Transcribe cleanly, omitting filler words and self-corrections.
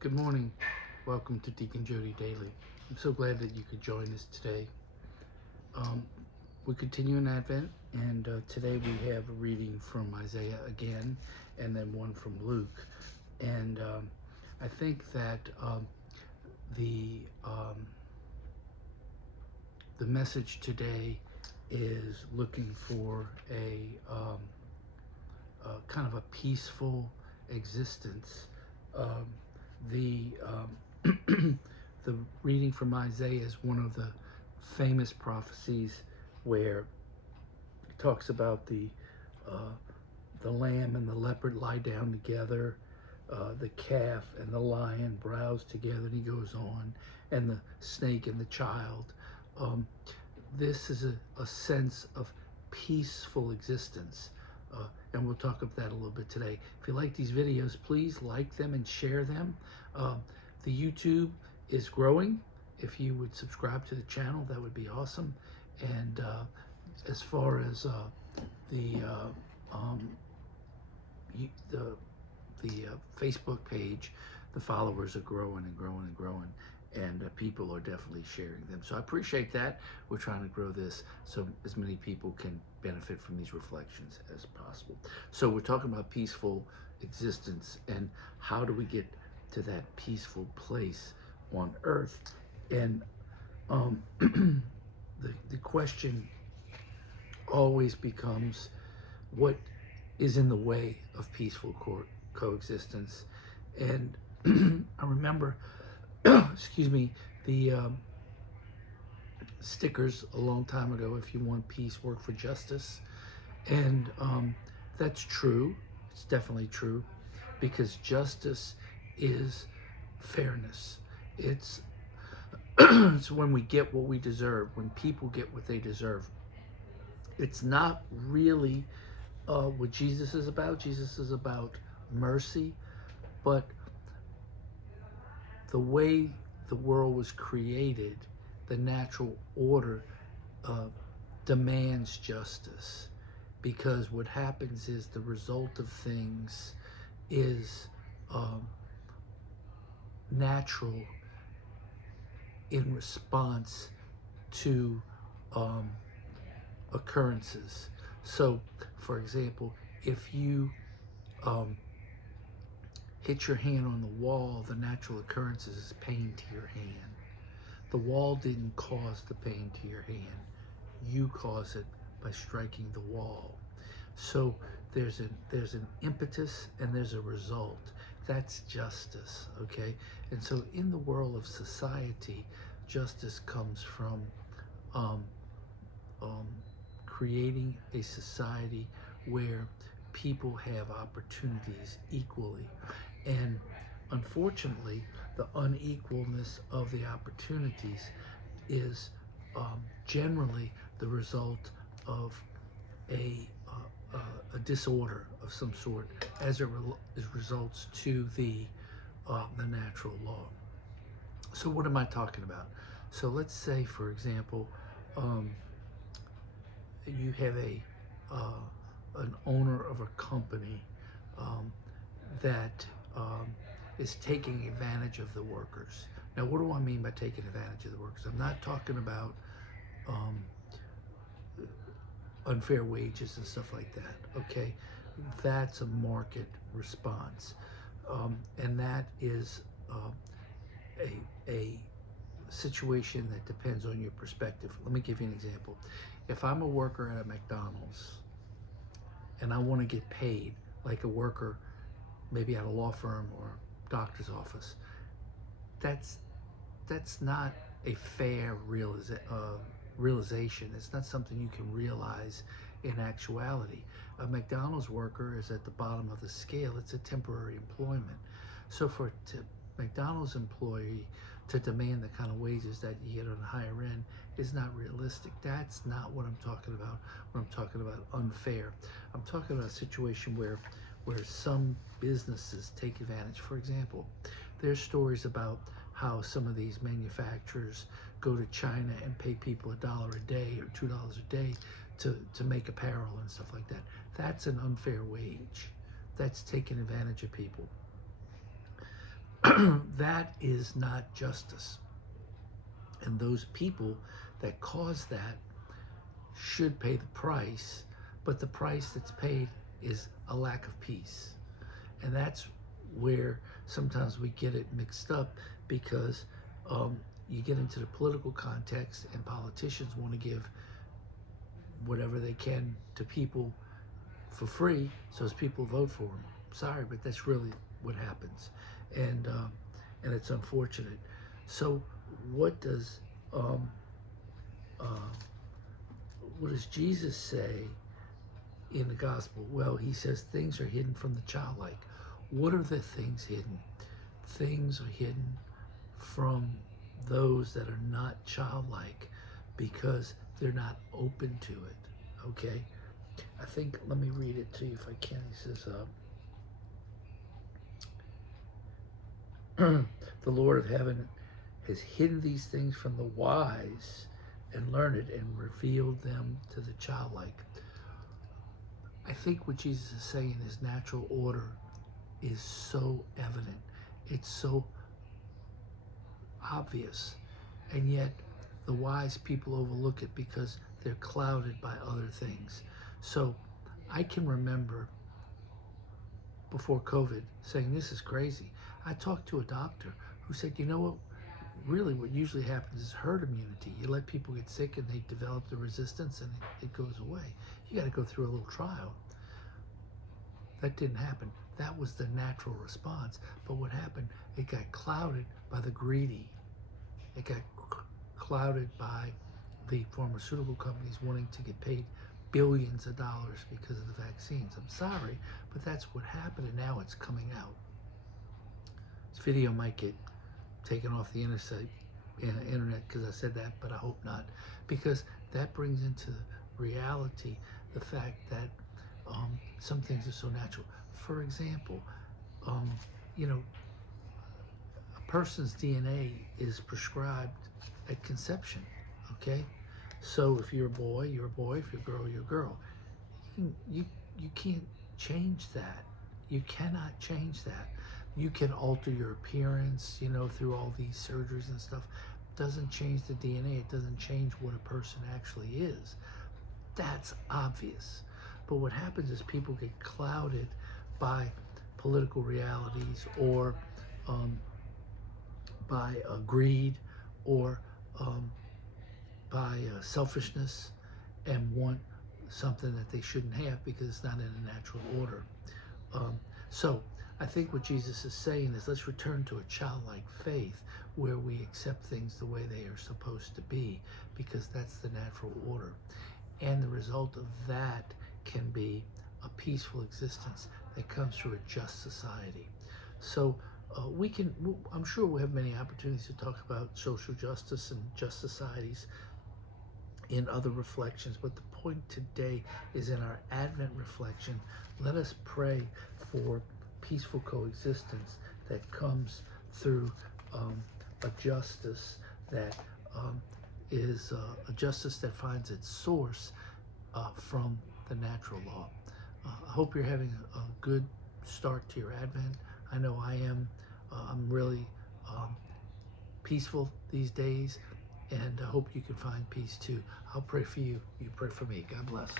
Good morning. Welcome to Deacon Jody Daily. I'm so glad that you could join us today. Um, we continue in Advent, and today we have a reading from Isaiah again, and then one from Luke. And I think that the um, the message today is looking for a kind of a peaceful existence. Um, the the reading from Isaiah is one of the famous prophecies where it talks about uh, the lamb and the leopard lie down together, the calf and the lion browse together, and he goes on, and the snake and the child. Um, this is a sense of peaceful existence. And we'll talk about that a little bit today. If you like these videos, please like them and share them. The YouTube is growing. If you would subscribe to the channel, that would be awesome. And as far as the um, the Facebook page, the followers are growing and growing and growing, and people are definitely sharing them. So I appreciate that. We're trying to grow this so as many people can benefit from these reflections as possible. So we're talking about peaceful existence and how do we get to that peaceful place on earth. And the question always becomes, what is in the way of peaceful coexistence? And I remember, excuse me, the stickers a long time ago, if you want peace, work for justice. And that's true. It's definitely true, because justice is fairness. It's it's when we get what we deserve, when people get what they deserve. It's not really what Jesus is about. Jesus is about mercy, but the way the world was created, the natural order uh, demands justice, because what happens is the result of things is um, natural in response to um, occurrences. So, for example, if you um, hit your hand on the wall, the natural occurrences is pain to your hand. The wall didn't cause the pain to your hand. You cause it by striking the wall. So there's an impetus and there's a result. That's justice, okay? And so in the world of society, justice comes from um, um, creating a society where people have opportunities equally. And unfortunately, the unequalness of the opportunities is generally the result of a, a disorder of some sort as it results to the natural law. So what am I talking about? So let's say, for example, um, you have an owner of a company um, that is taking advantage of the workers. Now, what do I mean by taking advantage of the workers? I'm not talking about um, unfair wages and stuff like that. Okay, that's a market response, and that is a situation that depends on your perspective. Let me give you an example. If I'm a worker at a McDonald's and I want to get paid like a worker maybe at a law firm or doctor's office, that's that's not a fair realization. It's not something you can realize in actuality. A McDonald's worker is at the bottom of the scale. It's a temporary employment. So for a McDonald's employee to demand the kind of wages that you get on the higher end is not realistic. That's not what I'm talking about when I'm talking about unfair. I'm talking about a situation where some businesses take advantage. For example, there's stories about how some of these manufacturers go to China and pay people $1 a day or $2 a day to make apparel and stuff like that. That's an unfair wage. That's taking advantage of people. that is not justice. And those people that cause that should pay the price, but the price that's paid is a lack of peace. And that's where sometimes we get it mixed up, because you get into the political context and politicians want to give whatever they can to people for free so as people vote for them. Sorry, but that's really what happens. And it's unfortunate. So what does Jesus say in the gospel? Well, he says things are hidden from the childlike. What are the things hidden? Things are hidden from those that are not childlike because they're not open to it. Okay? I think, let me read it to you if I can. He says, the Lord of heaven has hidden these things from the wise and learned and revealed them to the childlike. I think what Jesus is saying is natural order is so evident. It's so obvious. And yet the wise people overlook it because they're clouded by other things. So I can remember before COVID saying, this is crazy. I talked to a doctor who said, you know what, really what usually happens is herd immunity. You let people get sick and they develop the resistance and it goes away. You got to go through a little trial. That didn't happen. That was the natural response. But what happened, it got clouded by the greedy. It got clouded by the pharmaceutical companies wanting to get paid billions of dollars because of the vaccines. I'm sorry, but that's what happened, and now it's coming out. This video might get taken off the internet because I said that, but I hope not, because that brings into reality the fact that some things are so natural. For example, you know, a person's DNA is prescribed at conception, okay? So if you're a boy, you're a boy. If you're a girl, you're a girl. You can't change that. You cannot change that. You can alter your appearance, you know, through all these surgeries and stuff. It doesn't change the DNA. It doesn't change what a person actually is. That's obvious. But what happens is people get clouded by political realities or by greed or by selfishness and want something that they shouldn't have because it's not in a natural order. So I think what Jesus is saying is, let's return to a childlike faith where we accept things the way they are supposed to be, because that's the natural order. And the result of that can be a peaceful existence that comes through a just society. So I'm sure we'll have many opportunities to talk about social justice and just societies in other reflections, but the point today is in our Advent reflection. Let us pray for peaceful coexistence that comes through a justice that is a justice that finds its source from the natural law. I hope you're having a good start to your Advent. I know I am. I'm really peaceful these days, and I hope you can find peace too. I'll pray for you. You pray for me. God bless.